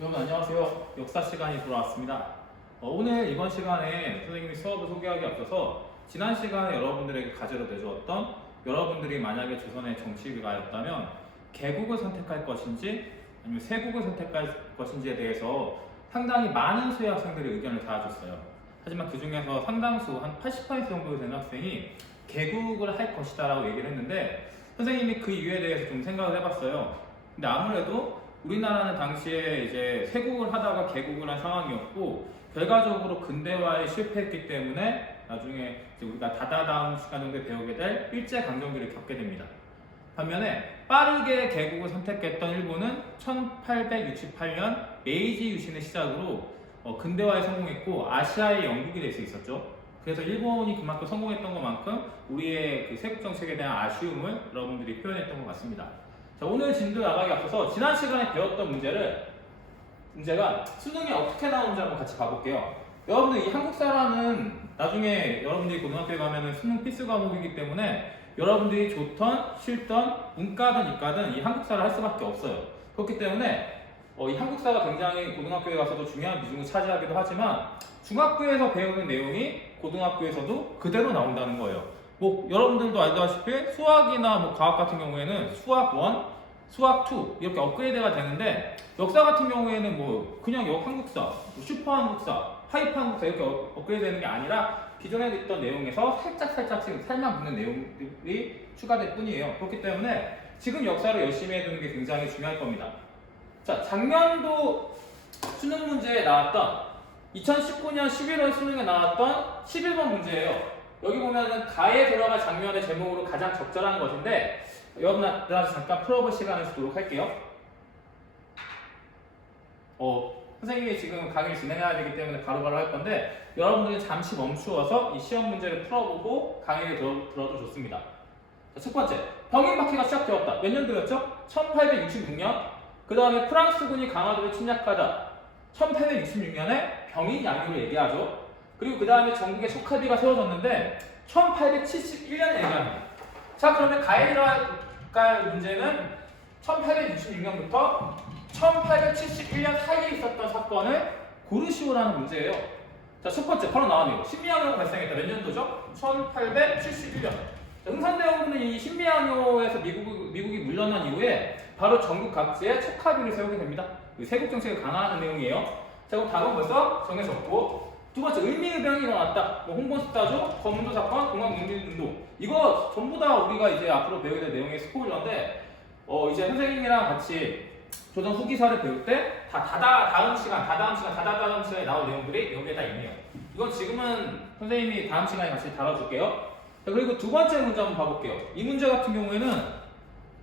여러분 안녕하세요. 역사 시간이 돌아왔습니다. 오늘 이번 시간에 선생님이 수업을 소개하기 앞서서 지난 시간에 여러분들에게 과제로 내주었던 여러분들이 만약에 조선의 정치가였다면 개국을 선택할 것인지 아니면 세국을 선택할 것인지에 대해서 상당히 많은 수의 학생들이 의견을 달아줬어요. 하지만 그 중에서 상당수 한 80% 정도 되는 학생이 개국을 할 것이다 라고 얘기를 했는데 선생님이 그 이유에 대해서 좀 생각을 해봤어요. 근데 아무래도 우리나라는 당시에 이제 세국을 하다가 개국을 한 상황이었고 결과적으로 근대화에 실패했기 때문에 나중에 이제 우리가 다다음 시간 정도에 배우게 될 일제강점기를 겪게 됩니다. 반면에 빠르게 개국을 선택했던 일본은 1868년 메이지 유신을 시작으로 근대화에 성공했고 아시아의 영국이 될 수 있었죠. 그래서 일본이 그만큼 성공했던 것만큼 우리의 그 세국 정책에 대한 아쉬움을 여러분들이 표현했던 것 같습니다. 자, 오늘 진도 나가기 앞서서 지난 시간에 배웠던 문제가 수능에 어떻게 나오는지 한번 같이 봐볼게요. 여러분들 이 한국사라는 나중에 여러분들이 고등학교에 가면은 수능 필수 과목이기 때문에 여러분들이 좋던 싫던 문과든 이과든 이 한국사를 할 수밖에 없어요. 그렇기 때문에 이 한국사가 굉장히 고등학교에 가서도 중요한 비중을 차지하기도 하지만 중학교에서 배우는 내용이 고등학교에서도 그대로 나온다는 거예요. 뭐 여러분들도 알다시피 수학이나 뭐 과학 같은 경우에는 수학 1, 수학 2 이렇게 업그레이드가 되는데 역사 같은 경우에는 뭐 그냥 한국사, 뭐 슈퍼 한국사, 하이퍼 한국사 이렇게 업그레이드 되는 게 아니라 기존에 있던 내용에서 살짝씩 살만 붙는 내용들이 추가될 뿐이에요. 그렇기 때문에 지금 역사를 열심히 해두는 게 굉장히 중요할 겁니다. 자, 작년도 수능 문제에 나왔던 2019년 11월 수능에 나왔던 11번 문제예요. 여기 보면은 가에 들어갈 장면의 제목으로 가장 적절한 것인데 여러분들한테 잠깐 풀어볼 시간을 주도록 할게요. 선생님이 지금 강의를 진행해야 되기 때문에 바로바로 할 건데 여러분들이 잠시 멈추어서 이 시험 문제를 풀어보고 강의를 들어도 좋습니다. 자, 첫 번째, 병인박해가 시작되었다. 몇 년도였죠? 1866년. 그 다음에 프랑스군이 강화도를 침략하다. 1866년에 병인 양요를 얘기하죠. 그리고 그 다음에 전국에 촉합의가 세워졌는데 1871년에 얘기합니다. 자, 그러면 가에 들어갈 문제는 1866년부터 1871년 사이에 있었던 사건을 고르시오라는 문제예요. 자, 첫 번째 바로 나왔네요. 신미양요가 발생했다. 몇 년도죠? 1871년. 흥선대원군은 이 신미양요에서 미국이 물러난 이후에 바로 전국 각지에 촉합의를 세우게 됩니다. 세국 정책을 강화하는 내용이에요. 자, 그럼 답은 벌써 정해졌고, 두 번째, 을미의병이 일어났다. 뭐 홍보스타죠, 검문도 사건, 공항용민운동. 이거 전부 다 우리가 이제 앞으로 배우게 될 내용의 스포일러인데, 이제 선생님이랑 같이 조선 후기사를 배울 때 다다음 시간에 나올 내용들이 여기에 다 있네요. 이건 지금은 선생님이 다음 시간에 같이 다뤄줄게요. 자, 그리고 두 번째 문제 한번 봐볼게요. 이 문제 같은 경우에는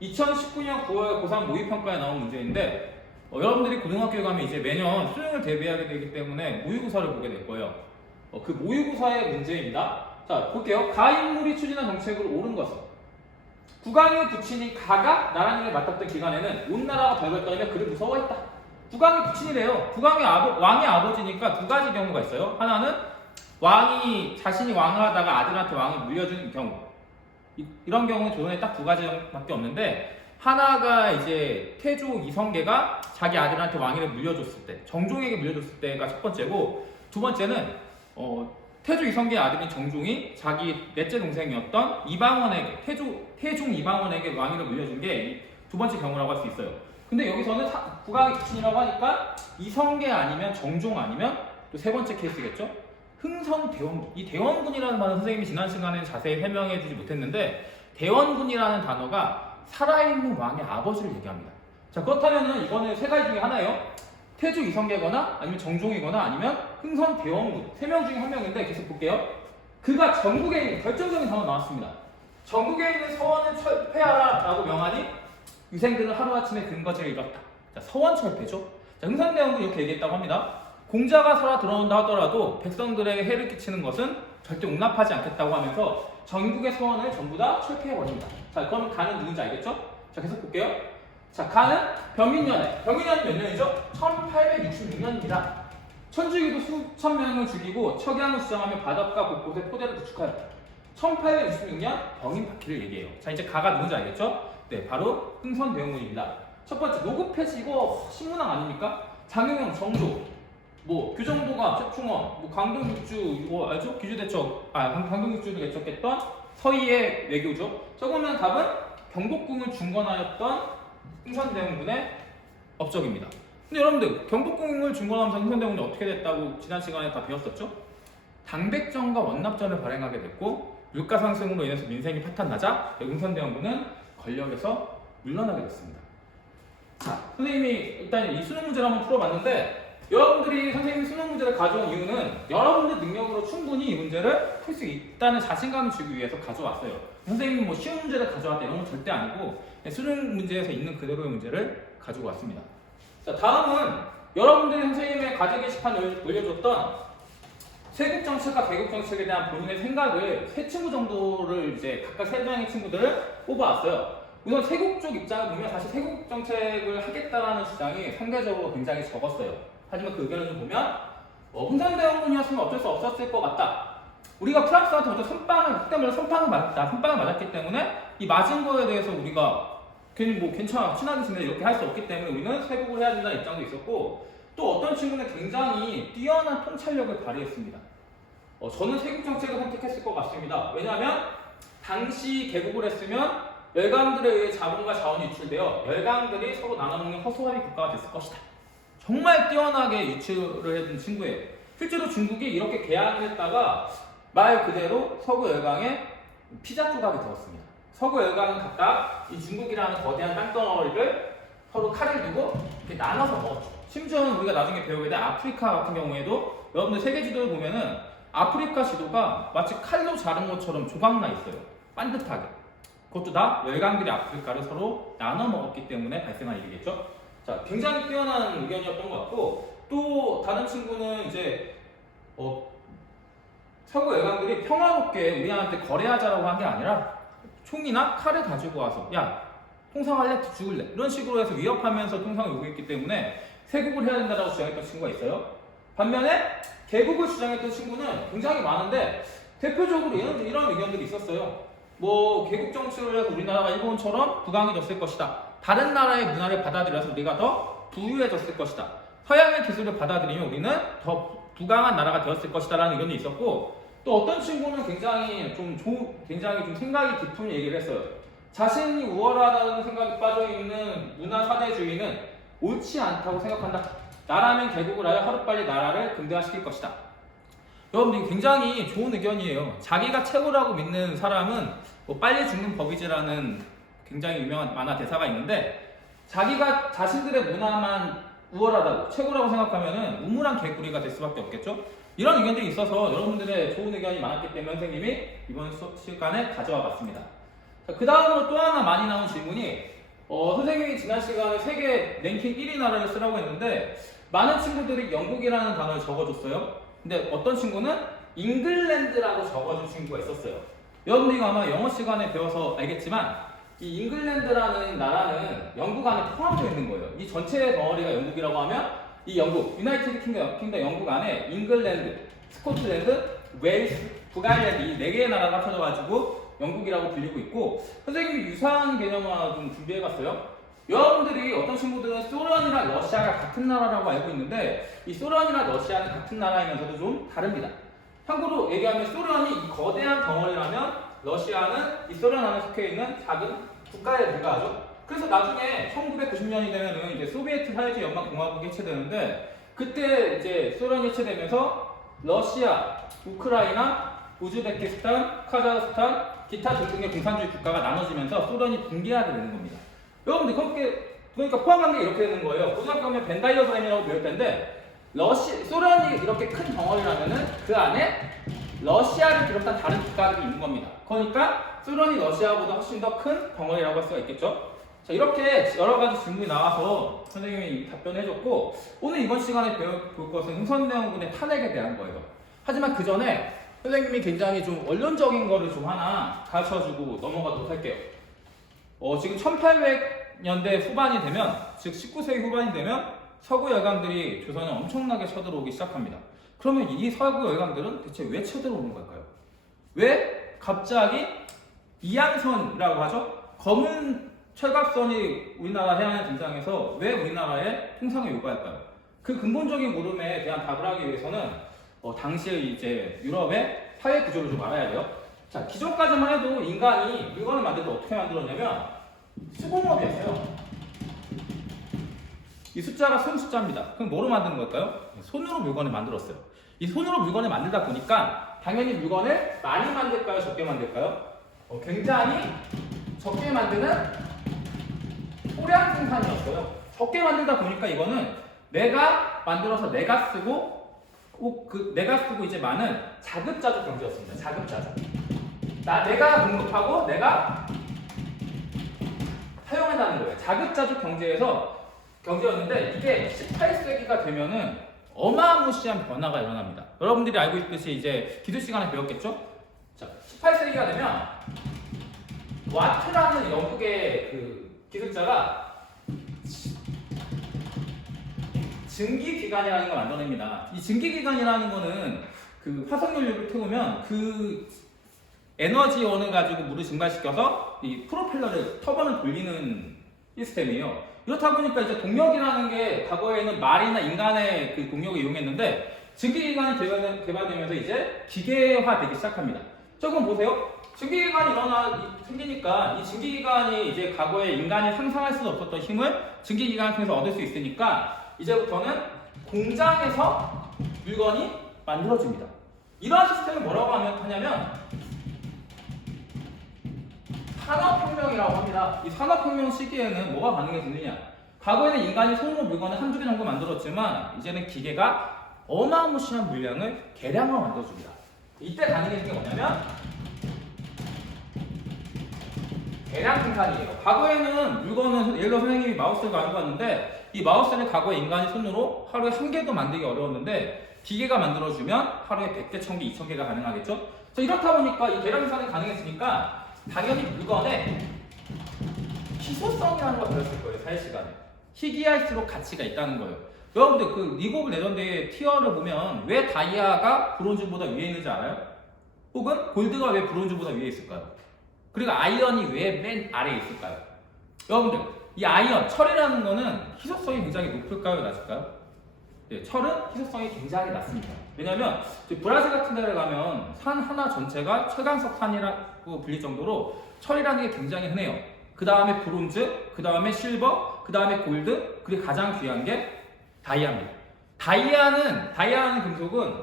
2019년 9월 고3 모의평가에 나온 문제인데 여러분들이 고등학교에 가면 이제 매년 수능을 대비하게 되기 때문에 모의고사를 보게 될 거예요. 그 모의고사의 문제입니다. 자, 볼게요. 가인물이 추진한 정책으로 옳은 것은 국왕의 부친인 가가 나라님을 맡았던 기간에는 온 나라가 벌벌 떨며 그를 무서워했다. 국왕의 부친이래요. 왕의 아버지니까 두 가지 경우가 있어요. 하나는 자신이 왕을 하다가 아들한테 왕을 물려주는 경우. 이런 경우는 조선에 딱 두 가지밖에 없는데 하나가 이제 태조 이성계가 자기 아들한테 왕위를 물려줬을 때, 정종에게 물려줬을 때가 첫 번째고, 두 번째는 태조 이성계의 아들인 정종이 자기 넷째 동생이었던 이방원에게, 태종 이방원에게 왕위를 물려준 게 두 번째 경우라고 할 수 있어요. 근데 여기서는 국왕의 부친이라고 하니까 이성계 아니면 정종 아니면 또 세 번째 케이스겠죠? 흥선대원군. 이 대원군이라는 말은 선생님이 지난 시간에 자세히 설명해 주지 못했는데 대원군이라는 단어가 살아있는 왕의 아버지를 얘기합니다. 자, 그렇다면 이거는 세 가지 중에 하나예요. 태조 이성계거나 아니면 정종이거나 아니면 흥선대원군. 세 명 중에 한 명인데 계속 볼게요. 그가 전국에 있는 결정적인 단어 나왔습니다. 전국에 있는 서원을 철폐하라 라고 명하니 유생들은 하루아침에 근거지를 잃었다. 자, 서원 철폐죠. 자, 흥선대원군 이렇게 얘기했다고 합니다. 공자가 살아 들어온다 하더라도 백성들에게 해를 끼치는 것은 절대 용납하지 않겠다고 하면서 전국의 서원을 전부 다 철폐해버립니다. 자, 그럼 가는 누군지 알겠죠? 자, 계속 볼게요. 자, 가는 병인년에. 병인년이 몇 년이죠? 1866년입니다. 천주기도 수천 명을 죽이고 척양을 주장하며 바닷가 곳곳에 포대를 구축하였다. 1866년 병인박해를 얘기해요. 자, 이제 가가 누군지 알겠죠? 네, 바로 흥선대원군입니다. 첫 번째, 노급해지. 이거 신문왕 아닙니까? 장영영, 정조, 뭐 규정도가, 최충원, 뭐 강동육주, 이거 알죠? 기주대첩, 강동육주를 개척했던 서희의 외교죠. 적으면 답은 경복궁을 중건하였던 흥선대원군의 업적입니다. 근데 여러분들 경복궁을 중건하면서 흥선대원군이 어떻게 됐다고 지난 시간에 다 배웠었죠? 당백전과 원납전을 발행하게 됐고 물가 상승으로 인해서 민생이 파탄나자 흥선대원군은 권력에서 물러나게 됐습니다. 자, 선생님이 일단 이 수능 문제를 한번 풀어봤는데 여러분들이 선생님이 수능 문제를 가져온 이유는 여러분들 능력으로 충분히 이 문제를 풀 수 있다는 자신감을 주기 위해서 가져왔어요. 선생님이 뭐 쉬운 문제를 가져왔다 이런 건 절대 아니고 수능 문제에서 있는 그대로의 문제를 가지고 왔습니다. 자, 다음은 여러분들이 선생님의 과제 게시판에 올려줬던 세국정책과 개국정책에 대한 본인의 생각을 세 친구 정도를 이제 각각 세 명의 친구들을 뽑아왔어요. 우선 세국 쪽 입장을 보면 사실 세국 정책을 하겠다라는 주장이 상대적으로 굉장히 적었어요. 하지만 그 의견을 좀 보면 흥선대원군이었으면 어쩔 수 없었을 것 같다. 우리가 프랑스한테 먼저 선빵을 맞았기 때문에 이 맞은 거에 대해서 우리가 괜히 뭐 괜찮아 친하게 지내 이렇게 할 수 없기 때문에 우리는 세국을 해야 된다는 입장도 있었고 또 어떤 친구는 굉장히 뛰어난 통찰력을 발휘했습니다. 저는 세국 정책을 선택했을 것 같습니다. 왜냐하면 당시 개국을 했으면 열강들에 의해 자본과 자원이 유출되어 열강들이 서로 나눠먹는 허수아비 국가가 됐을 것이다. 정말 뛰어나게 유출을 해준 친구예요. 실제로 중국이 이렇게 개항을 했다가 말 그대로 서구 열강의 피자 조각이 되었습니다. 서구 열강은 각각 이 중국이라는 거대한 땅덩어리를 서로 칼을 두고 이렇게 나눠서 먹었죠. 심지어는 우리가 나중에 배우게 된 아프리카 같은 경우에도 여러분들 세계 지도를 보면은 아프리카 지도가 마치 칼로 자른 것처럼 조각나 있어요. 반듯하게. 그것도 다 열강들이 아프리카를 서로 나눠 먹었기 때문에 발생한 일이겠죠. 자, 굉장히 뛰어난 의견이었던 것 같고 또 다른 친구는 이제 서구 열강들이 평화롭게 우리한테 거래하자라고 한 게 아니라 총이나 칼을 가지고 와서 야 통상할래? 죽을래? 이런 식으로 해서 위협하면서 통상을 요구했기 때문에 세국을 해야 된다고 주장했던 친구가 있어요. 반면에 개국을 주장했던 친구는 굉장히 많은데 대표적으로 이런 의견들이 있었어요. 뭐 개국 정치를 해서 우리나라가 일본처럼 부강해졌을 것이다. 다른 나라의 문화를 받아들여서 우리가 더 부유해졌을 것이다. 서양의 기술을 받아들이면 우리는 더 부강한 나라가 되었을 것이다 라는 의견이 있었고 또 어떤 친구는 굉장히 좀 생각이 깊은 얘기를 했어요. 자신이 우월하다는 생각이 빠져있는 문화 사대주의는 옳지 않다고 생각한다. 나라면 개국을 하여 하루빨리 나라를 근대화시킬 것이다. 여러분들 굉장히 좋은 의견이에요. 자기가 최고라고 믿는 사람은 뭐 빨리 죽는 법이지라는 굉장히 유명한 만화 대사가 있는데 자기가 자신들의 문화만 우월하다고 최고라고 생각하면은 우물한 개구리가 될 수밖에 없겠죠. 이런 의견들이 있어서 여러분들의 좋은 의견이 많았기 때문에 선생님이 이번 시간에 가져와 봤습니다. 그 다음으로 또 하나 많이 나온 질문이 선생님이 지난 시간에 세계 랭킹 1위 나라를 쓰라고 했는데 많은 친구들이 영국이라는 단어를 적어줬어요. 근데 어떤 친구는 잉글랜드라고 적어준 친구가 있었어요. 여러분들이 아마 영어 시간에 배워서 알겠지만 이 잉글랜드라는 나라는 영국 안에 포함되어 있는 거예요. 이 전체 덩어리가 영국이라고 하면 이 영국, 유나이티드 킹덤 영국 안에 잉글랜드, 스코틀랜드, 웨일스, 북아일랜드 이 4개의 나라가 합쳐져가지고 영국이라고 불리고 있고 선생님이 유사한 개념을 하나 좀 준비해봤어요. 여러분들이 어떤 친구들은 소련이랑 러시아가 같은 나라라고 알고 있는데 이 소련이랑 러시아는 같은 나라이면서도 좀 다릅니다. 참고로 얘기하면 소련이 이 거대한 덩어리라면 러시아는 이 소련 안에 속해 있는 작은 국가에 불과하죠. 그래서 나중에 1990년이 되면은 이제 소비에트 사회주의 연방공화국이 해체되는데 그때 이제 소련이 해체되면서 러시아, 우크라이나, 우즈베키스탄, 카자흐스탄, 기타 등등의 공산주의 국가가 나눠지면서 소련이 붕괴하게 되는 겁니다. 여러분들 그러니까 포함관계가 이렇게 되는 거예요. 고등학교 가면 벤 다이어그램이라고 배울 텐데 소련이 이렇게 큰 덩어리라면은 그 안에 러시아를 비롯한 다른 국가들이 있는 겁니다. 그러니까 소련이 러시아보다 훨씬 더 큰 덩어리라고 할 수가 있겠죠. 자, 이렇게 여러 가지 질문이 나와서 선생님이 답변해줬고 오늘 이번 시간에 배울 것은 흥선대원군의 탄핵에 대한 거예요. 하지만 그 전에 선생님이 굉장히 좀 원론적인 거를 좀 하나 가르쳐주고 넘어가도록 할게요. 지금 1800년대 후반이 되면, 즉 19세기 후반이 되면 서구 열강들이 조선을 엄청나게 쳐들어오기 시작합니다. 그러면 이 서구 열강들은 대체 왜 쳐들어오는 걸까요? 왜 갑자기 이양선이라고 하죠? 검은 철갑선이 우리나라 해안에 등장해서 왜 우리나라에 통상을 요구할까요? 그 근본적인 물음에 대한 답을 하기 위해서는 당시의 이제 유럽의 사회 구조를 좀 알아야 돼요. 자, 기존까지만 해도 인간이 물건을 만들 때 어떻게 만들었냐면 수공업이었어요. 이 숫자가 손 숫자입니다. 그럼 뭐로 만드는 걸까요? 손으로 물건을 만들었어요. 이 손으로 물건을 만들다 보니까 당연히 물건을 많이 만들까요? 적게 만들까요? 굉장히 적게 만드는 소량 생산이었어요. 적게 만들다 보니까 이거는 내가 만들어서 내가 쓰고 내가 쓰고 이제 많은 자급자족 경제였습니다. 자급자족. 내가 공급하고 내가 사용한다는 거예요. 자급자족 경제였는데 이게 18세기가 되면은 어마무시한 변화가 일어납니다. 여러분들이 알고 있듯이 이제 기술 시간에 배웠겠죠? 자, 18세기가 되면 와트라는 영국의 그 기술자가 증기기관이라는 걸 만들어냅니다. 이 증기기관이라는 거는 그 화석연료를 태우면 그 에너지원을 가지고 물을 증발시켜서 이 프로펠러를 터번을 돌리는 시스템이에요. 이렇다 보니까 이제 동력이라는 게 과거에는 말이나 인간의 그 동력을 이용했는데 증기기관이 개발되면서 이제 기계화되기 시작합니다. 조금 보세요. 증기기관이 생기니까 이 증기기관이 이제 과거에 인간이 상상할 수 없었던 힘을 증기기관을 통해서 얻을 수 있으니까 이제부터는 공장에서 물건이 만들어집니다. 이러한 시스템을 뭐라고 하냐면 산업혁명이라고 합니다. 이 산업혁명 시기에는 뭐가 가능해지느냐? 과거에는 인간이 손으로 물건을 한두 개 정도 만들었지만 이제는 기계가 어마무시한 물량을 개량으로 만들어줍니다. 이때 가능해진 게 뭐냐면 대량 생산이에요. 과거에는 물건은 예를 들어 선생님이 마우스를 가지고 왔는데 이 마우스를 과거에 인간이 손으로 하루에 한 개도 만들기 어려웠는데 기계가 만들어주면 하루에 100개, 1000개, 2000개가 가능하겠죠? 이렇다 보니까 이 대량 생산이 가능했으니까 당연히 물건에 희소성이라는 걸 배웠을 거예요. 사회 시간에. 희귀할수록 가치가 있다는 거예요. 여러분들 그 리그 오브 레전드의 티어를 보면 왜 다이아가 브론즈보다 위에 있는지 알아요? 혹은 골드가 왜 브론즈보다 위에 있을까요? 그리고 아이언이 왜 맨 아래에 있을까요? 여러분들 이 아이언, 철이라는 거는 희소성이 굉장히 높을까요? 낮을까요? 네, 철은 희소성이 굉장히 낮습니다. 왜냐하면 브라질 같은 데를 가면 산 하나 전체가 철강석 산이라고 불릴 정도로 철이라는 게 굉장히 흔해요. 그 다음에 브론즈, 그 다음에 실버, 그 다음에 골드, 그리고 가장 귀한 게 다이아입니다. 다이아라는 금속은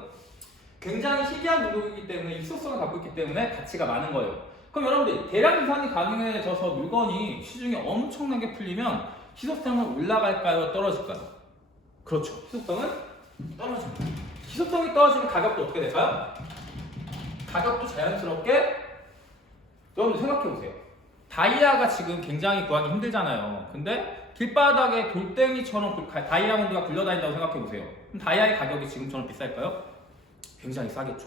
굉장히 희귀한 금속이기 때문에 희소성을 갖고 있기 때문에 가치가 많은 거예요. 그럼 여러분들 대량 생산이 가능해져서 물건이 시중에 엄청나게 풀리면 희소성은 올라갈까요? 떨어질까요? 그렇죠. 희소성은 떨어집니다. 희소성이 떨어지면 가격도 어떻게 될까요? 가격도 자연스럽게 여러분들 생각해보세요. 다이아가 지금 굉장히 구하기 힘들잖아요. 근데 길바닥에 돌덩이처럼 다이아몬드가 굴러다닌다고 생각해보세요. 그럼 다이아의 가격이 지금처럼 비쌀까요? 굉장히 싸겠죠.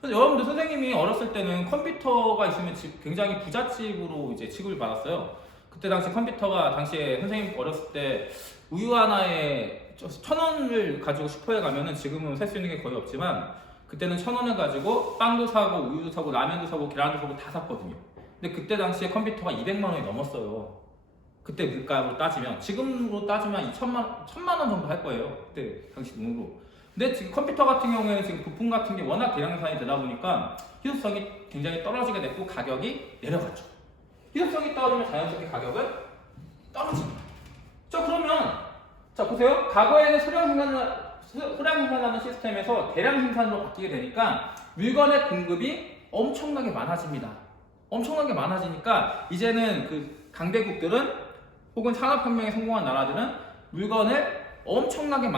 그래서 여러분들 선생님이 어렸을 때는 컴퓨터가 있으면 굉장히 부잣집으로 이제 취급을 받았어요. 그때 당시 컴퓨터가 당시에 선생님 어렸을 때 우유 하나에 1000원을 가지고 슈퍼에 가면은 지금은 살 수 있는 게 거의 없지만 그때는 1000원을 가지고 빵도 사고 우유도 사고 라면도 사고 계란도 사고 다 샀거든요. 근데 그때 당시에 컴퓨터가 200만 원이 넘었어요. 그때 물가로 따지면 지금으로 따지면 1000만 원 정도 할 거예요. 그때 당시 돈으로. 근데 지금 컴퓨터 같은 경우에는 지금 부품 같은 게 워낙 대량 생산이 되다 보니까 희소성이 굉장히 떨어지게 됐고 가격이 내려갔죠. 희소성이 떨어지면 자연스럽게 가격은 떨어집니다. 자 보세요. 과거에는 소량 생산하는 시스템에서 대량 생산으로 바뀌게 되니까 물건의 공급이 엄청나게 많아집니다. 엄청나게 많아지니까 이제는 그 강대국들은 혹은 산업혁명에 성공한 나라들은 물건을 엄청나게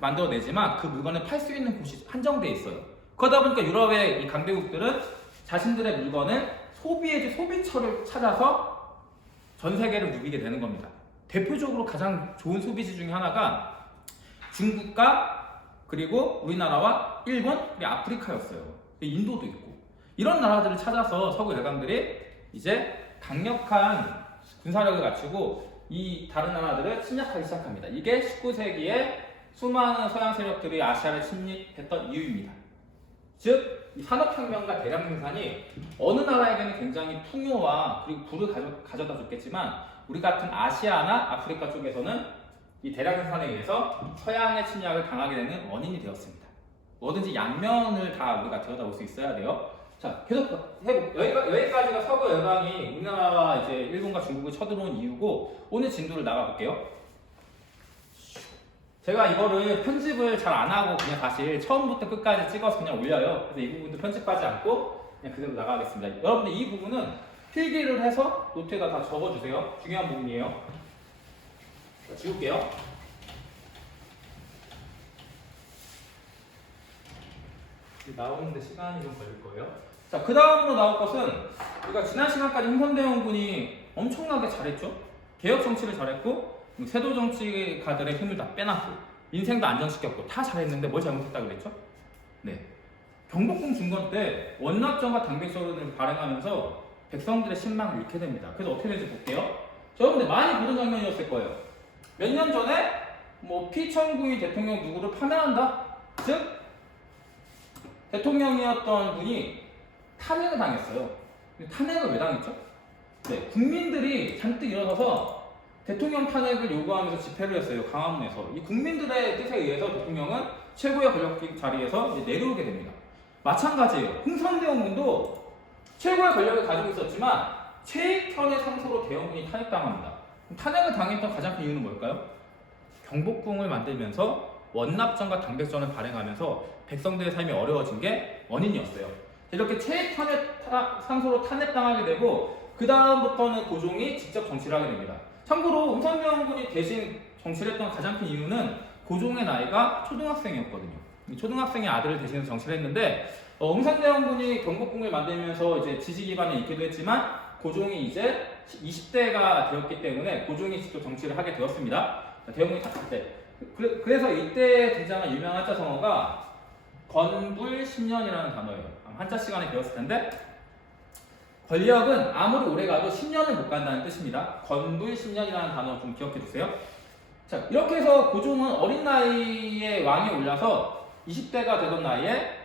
만들어내지만 그 물건을 팔 수 있는 곳이 한정되어 있어요. 그러다 보니까 유럽의 이 강대국들은 자신들의 물건을 소비해줄 소비처를 찾아서 전 세계를 누비게 되는 겁니다. 대표적으로 가장 좋은 소비지 중에 하나가 중국과 그리고 우리나라와 일본, 그리고 아프리카였어요. 인도도 있고. 이런 나라들을 찾아서 서구 열강들이 이제 강력한 군사력을 갖추고 이 다른 나라들을 침략하기 시작합니다. 이게 19세기에 수많은 서양 세력들이 아시아를 침입했던 이유입니다. 즉, 이 산업혁명과 대량 생산이 어느 나라에게는 굉장히 풍요와 그리고 부를 가져다 줬겠지만 우리 같은 아시아나 아프리카 쪽에서는 이 대량 생산에 의해서 서양의 침략을 당하게 되는 원인이 되었습니다. 뭐든지 양면을 다 우리가 들여다볼 수 있어야 돼요. 자, 계속 여기까지가 서부 열강이 우리나라와 이제 일본과 중국을 쳐들어온 이유고 오늘 진도를 나가볼게요. 제가 이거를 편집을 잘 안 하고 그냥 사실 처음부터 끝까지 찍어서 그냥 올려요. 그래서 이 부분도 편집하지 않고 그냥 그대로 나가겠습니다. 여러분들 이 부분은 필기를 해서 노트에다 다 적어주세요. 중요한 부분이에요. 자, 지울게요. 나오는데 시간이 좀 걸릴 거예요. 자, 그 다음으로 나올 것은 우리가 지난 시간까지 흥선대원군이 엄청나게 잘했죠. 개혁 정치를 잘했고 세도 정치가들의 힘을 다 빼놨고 인생도 안정시켰고 다 잘했는데 뭘 잘못했다고 그랬죠? 네, 경복궁 중건 때 원납정과 당백서를 발행하면서 백성들의 신망을 잃게 됩니다. 그래서 어떻게 되는지 볼게요. 자, 여러분들 많이 보던 장면이었을 거예요. 몇 년 전에 뭐 피천궁이 대통령 누구를 파면한다. 즉 대통령이었던 분이 탄핵을 당했어요. 탄핵을 왜 당했죠? 네, 국민들이 잔뜩 일어서서 대통령 탄핵을 요구하면서 집회를 했어요. 광화문에서. 이 국민들의 뜻에 의해서 대통령은 최고의 권력 자리에서 이제 내려오게 됩니다. 마찬가지예요. 흥선대원군도 최고의 권력을 가지고 있었지만 최익현의 상소로 대원군이 탄핵당합니다. 탄핵을 당했던 가장 큰 이유는 뭘까요? 경복궁을 만들면서 원납정과 당백전을 발행하면서 백성들의 삶이 어려워진 게 원인이었어요. 이렇게 최익현의 상소로 탄핵당하게 되고 그 다음부터는 고종이 직접 정치를 하게 됩니다. 참고로 흥선대원군이 대신 정치를 했던 가장 큰 이유는 고종의 나이가 초등학생이었거든요. 초등학생의 아들을 대신해서 정치를 했는데 흥선대원군이 경복궁을 만들면서 이제 지지 기반에 있기도 했지만 고종이 이제 20대가 되었기 때문에 고종이 직접 정치를 하게 되었습니다. 대원군이 탔을 때. 그래서 이때 등장한 유명한 한자 성어가 건불10년이라는 단어예요. 한자 시간에 배웠을 텐데 권력은 아무리 오래 가도 10년을 못 간다는 뜻입니다. 건불 10년이라는 단어 좀 기억해 주세요. 자, 이렇게 해서 고종은 어린 나이에 왕이 올라서 20대가 되던 나이에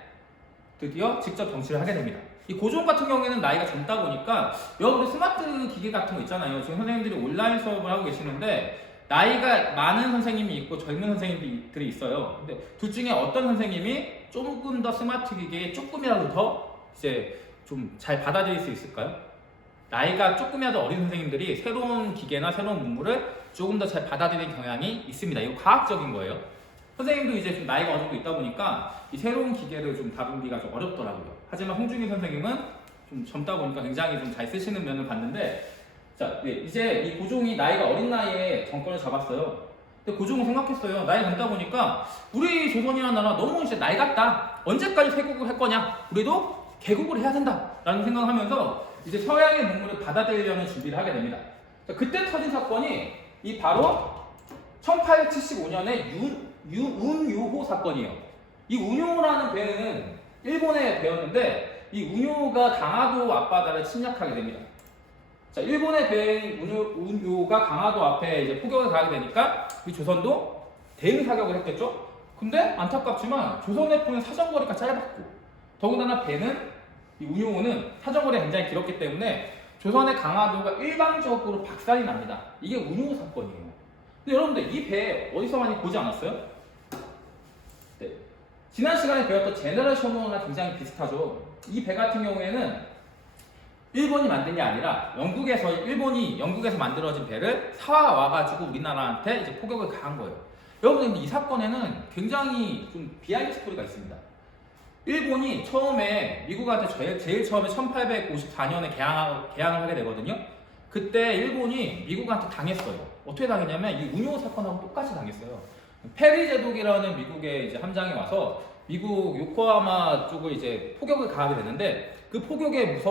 드디어 직접 정치를 하게 됩니다. 이 고종 같은 경우에는 나이가 젊다 보니까 여러분들 스마트 기계 같은 거 있잖아요. 지금 선생님들이 온라인 수업을 하고 계시는데 나이가 많은 선생님이 있고 젊은 선생님들이 있어요. 근데 둘 중에 어떤 선생님이 조금 더 스마트 기계에 조금이라도 더 이제 좀 잘 받아들일 수 있을까요? 나이가 조금이라도 어린 선생님들이 새로운 기계나 새로운 문물을 조금 더 잘 받아들이는 경향이 있습니다. 이거 과학적인 거예요. 선생님도 이제 좀 나이가 어느 정도 있다 보니까 이 새로운 기계를 좀 다루기가 좀 어렵더라고요. 하지만 홍준기 선생님은 좀 젊다 보니까 굉장히 좀 잘 쓰시는 면을 봤는데 자, 네, 이제 이 고종이 나이가 어린 나이에 정권을 잡았어요. 근데 고종은 생각했어요. 나이가 젊다 보니까 우리 조선이라는 나라 너무 이제 낡았다 언제까지 세국을 할 거냐? 우리도 개국을 해야 된다 라는 생각을 하면서 이제 서양의 문물을 받아들이려는 준비를 하게 됩니다. 자, 그때 터진 사건이 이 바로 1875년에 운요호 사건이에요. 이 운요라는 배는 일본의 배였는데 이 운요가 강화도 앞바다를 침략하게 됩니다. 자, 일본의 배인 운요가 강화도 앞에 이제 포격을 가하게 되니까 이 조선도 대응 사격을 했겠죠. 근데 안타깝지만 조선의 포는 사정거리가 짧았고 더군다나 배는 이 운요호는 사정거리가 굉장히 길었기 때문에 조선의 강화도가 일방적으로 박살이 납니다. 이게 운요호 사건이에요. 근데 여러분들 이 배 어디서 많이 보지 않았어요? 네. 지난 시간에 배웠던 제너럴 셔먼이랑 굉장히 비슷하죠. 이 배 같은 경우에는 일본이 만든 게 아니라 일본이 영국에서 만들어진 배를 사와가지고 우리나라한테 이제 포격을 가한 거예요. 여러분들 이 사건에는 굉장히 좀 비하인드 스토리가 있습니다. 일본이 처음에 미국한테 제일 처음에 1854년에 개항을 하게 되거든요. 그때 일본이 미국한테 당했어요. 어떻게 당했냐면 이 운요 사건하고 똑같이 당했어요. 페리 제독이라는 미국의 이제 함장이 와서 미국 요코하마 쪽을 이제 포격을 가하게 되는데 그 포격의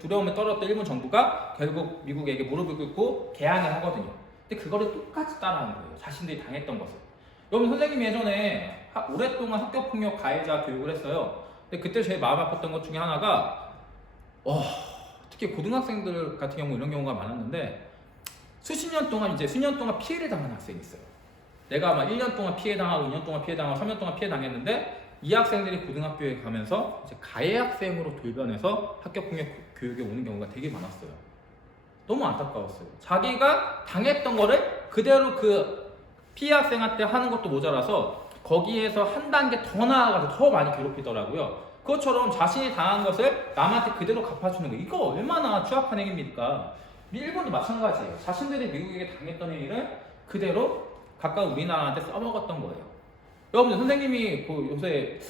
두려움에 떨었던 일본 정부가 결국 미국에게 무릎을 꿇고 개항을 하거든요. 근데 그거를 똑같이 따라하는 거예요. 자신들이 당했던 것을. 여러분 선생님이 예전에 오랫동안 학교폭력 가해자 교육을 했어요. 근데 그때 제일 마음 아팠던 것 중에 하나가 특히 고등학생들 같은 경우 이런 경우가 많았는데 수년 동안 피해를 당한 학생이 있어요. 내가 아마 1년 동안 피해당하고 2년 동안 피해당하고 3년 동안 피해당했는데 이 학생들이 고등학교에 가면서 이제 가해 학생으로 돌변해서 학교폭력 교육에 오는 경우가 되게 많았어요. 너무 안타까웠어요. 자기가 당했던 거를 그대로 그 피해 학생한테 하는 것도 모자라서 거기에서 한 단계 더 나아가서 더 많이 괴롭히더라고요. 그것처럼 자신이 당한 것을 남한테 그대로 갚아주는 거, 이거 얼마나 추악한 행위입니까? 일본도 마찬가지예요. 자신들이 미국에게 당했던 행위를 그대로 가까운 우리나라한테 써먹었던 거예요. 여러분들, 선생님이 요새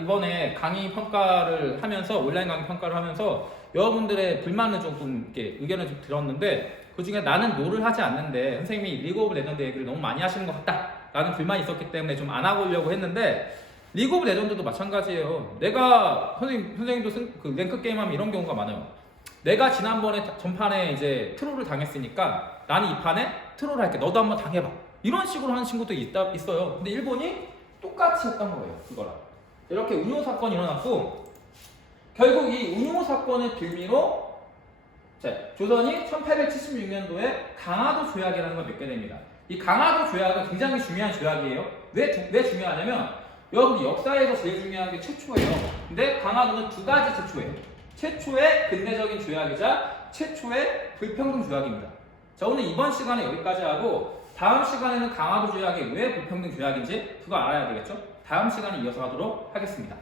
이번에 강의 평가를 하면서, 온라인 강의 평가를 하면서 여러분들의 불만을 조금 이렇게 의견을 좀 들었는데, 그 중에 나는 롤을 하지 않는데 선생님이 리그 오브 레전드 얘기를 너무 많이 하시는 것 같다 라는 불만이 있었기 때문에 좀 안 하려고 했는데, 리그 오브 레전드도 마찬가지예요. 내가 선생님도 그 랭크 게임 하면 이런 경우가 많아요. 내가 지난번에 전판에 이제 트롤을 당했으니까 나는 이 판에 트롤 할게, 너도 한번 당해봐, 이런 식으로 하는 친구도 있어요. 근데 일본이 똑같이 했던 거예요. 그거랑 이렇게 운용 사건이 일어났고, 결국 이 운용 사건의 빌미로 조선이 1876년도에 강화도 조약이라는 걸 맺게 됩니다. 이 강화도 조약은 굉장히 중요한 조약이에요. 왜 중요하냐면, 여러분 역사에서 제일 중요한 게 최초예요. 근데 강화도는 두 가지 최초예요. 최초의 근대적인 조약이자 최초의 불평등 조약입니다. 자, 오늘 이번 시간에 여기까지 하고, 다음 시간에는 강화도 조약이 왜 불평등 조약인지 그거 알아야 되겠죠? 다음 시간에 이어서 하도록 하겠습니다.